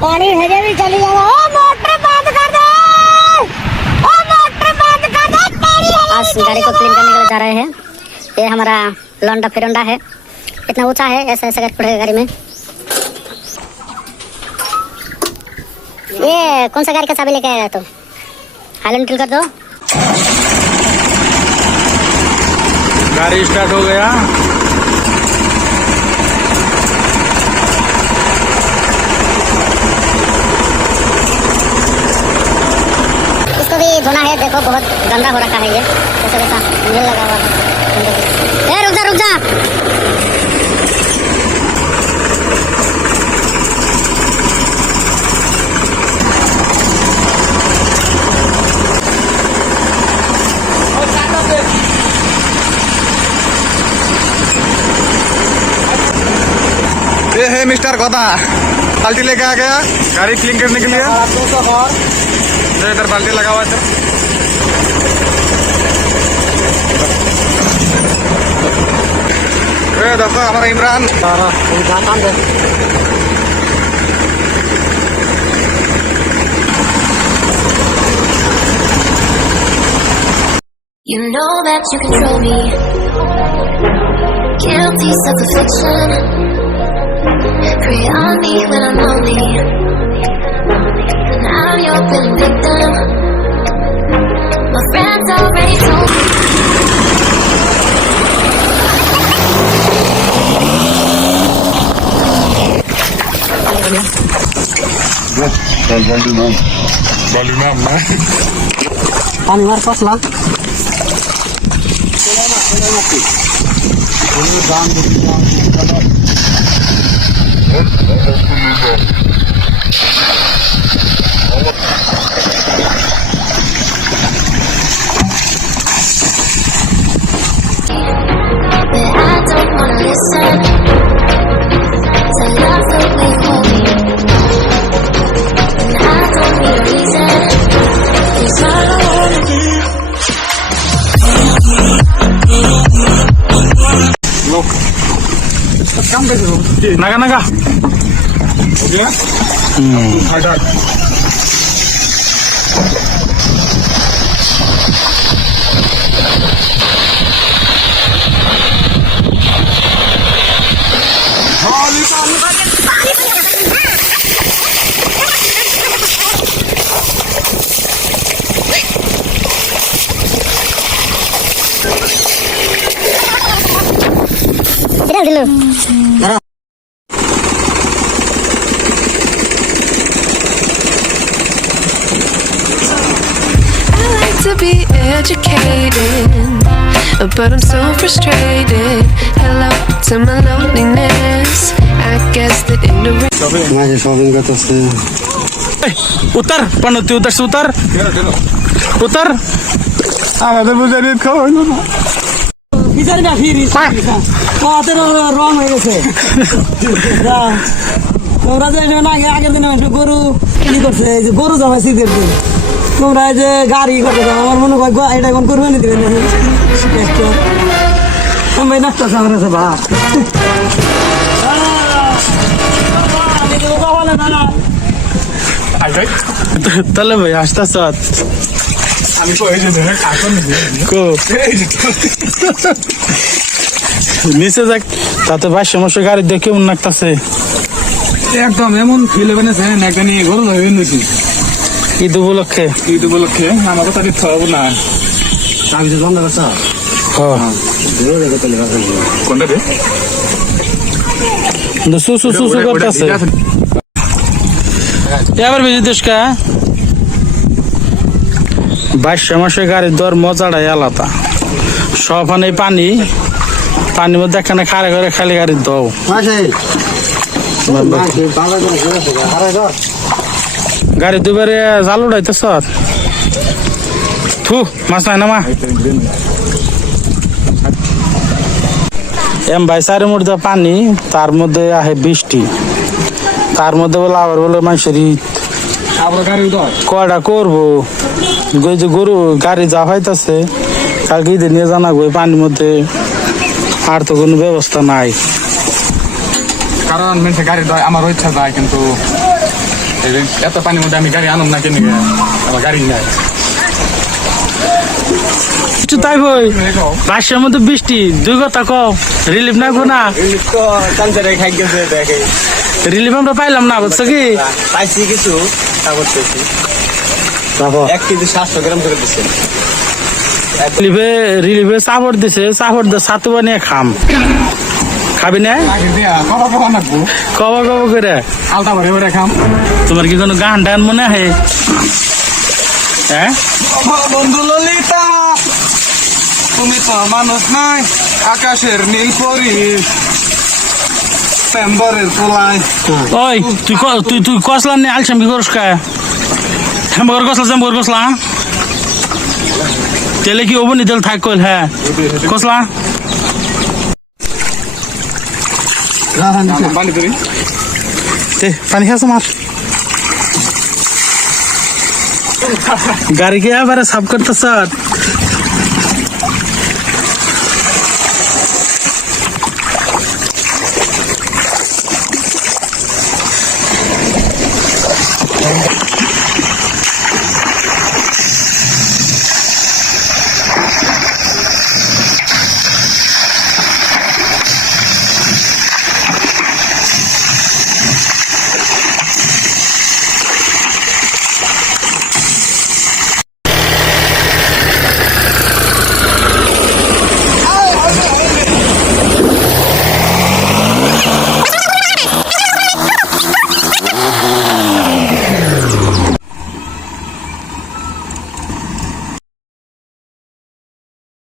पानी है भी चली जाएगा। ओ मोटर बंद कर दो, ओ मोटर बंद कर दो, पानी आज गाड़ी को क्लीन करने के लिए जा रहे हैं। ये हमारा लौंडा फिरोंडा है, इतना ऊंचा है, ऐसा ऐसा करके पड़ेगा गाड़ी में। ये कौन सा गाड़ी का चाबी लेके आया तो हाइलैंड कर दो। गाड़ी स्टार्ट हो गया। इसको भी धोना है, देखो बहुत गंदा हो रखा है ये, जैसा जैसा इंजन लगा हुआ है। रुक जा रुक जा। ये है मिस्टर गोदा, बाल्टी लेके आ गया गाड़ी क्लीन करने के लिए। इधर बाल्टी लगा हुआ है। देखो हमारा Imran. You know that you control me, guilty self-affliction, prey on me when I'm lonely, now you're feeling victim, my friends already told me. Balinam, né? पानी मार फसला But I don't wanna listen, 'cause I love the way you hold me, and I don't need a reason, 'cause I don't wanna be. Naga naga. हो गया? फाटा। दिलो to be educated, but I'm so frustrated. Hello to my loneliness. I guess that in the माझे shopping करत असते. उतर पण ती उतर उतर उतर. আমাদের বুঝারি খাওয়া হলো না। বিচারি না ফিরি কত রং হয়ে গেছে। তোমরা যে আগের দিন গরু কি করছে, গরু জমাইছি দেখবে তোমরা যে গাড়ি করতে যাও, আমার মনে হয় এটা এখন করবে না দিবে আমি নষ্ট আমার কাছে ভাব তাহলে ভাই আসতেছ আমি তো এই যে নিচে যাক তাতে ভাই সমস্যা গাড়ি দেখে মন লাগতেছে একদম এমন ফিল হবে না একটা নিয়ে গরু হয়ে নিয়েছি ঈদ উপলক্ষে আমাকে তাদের খাওয়াবো না আমি তো বন্ধ করছ কোনটা রে সু সু সু করতেছে এবার বেশি দেশ কা 22 মাসে গাড়ির দর মজাটাই আলাদা সব পানি পানির মধ্যে একখানে খারে করে খালি গাড়ির দাও গাড়ি দুবারে জাল উড়াইতেছ থু মাছ নাই না মা এম ভাই চারের মধ্যে পানি তার মধ্যে আহে বৃষ্টি তার মধ্যে বলে আবার বলে মানুষের ঈদ আবার গাড়ি ধর কয়টা করবো ওই যে গরু গাড়ি যা হইতাছে কালকে ঈদের নিয়ে জানাবো এই পানির মধ্যে আর তো কোনো ব্যবস্থা নাই কারণ মেনছে গাড়ি ধর আমার ইচ্ছা যায় কিন্তু এই যে এত পানির মধ্যে আমি গাড়ি আনন্দ না কিনে আমার গাড়ি নাই কিছু তাই বই বাসের মধ্যে বৃষ্টি দুই কথা কও রিলিফ নাগবো না খাই গেছে দেখে রিলিফ আমরা পাইলাম না বুঝছো কি পাইছি কিছু তারপর 1 কেজি 700 গ্রাম করে দিচ্ছে রিলিফে চাপড় দিছে চাপড় দিয়ে ছাতু বানিয়ে খাবি না কবা কবা নাকবো কবা কবা করে আলতা ভরে ভরে খাম তোমার কি কোনো গান টান মনে হয় হ্যাঁ বন্ধু ললিতা তুমি তো মানুষ নাই আকাশের নীল পরি প্যাম্বরের তোলায় ওই তুই কসলা নিয়ে আলসাম কি করস কা হ্যাম্বর কসলা তেলে কি ওবনি তেল থাক কইল হ্যাঁ কসলা পানি ধরি পানি খাস মার গাড়ি কে এবারে সাফ করতেছ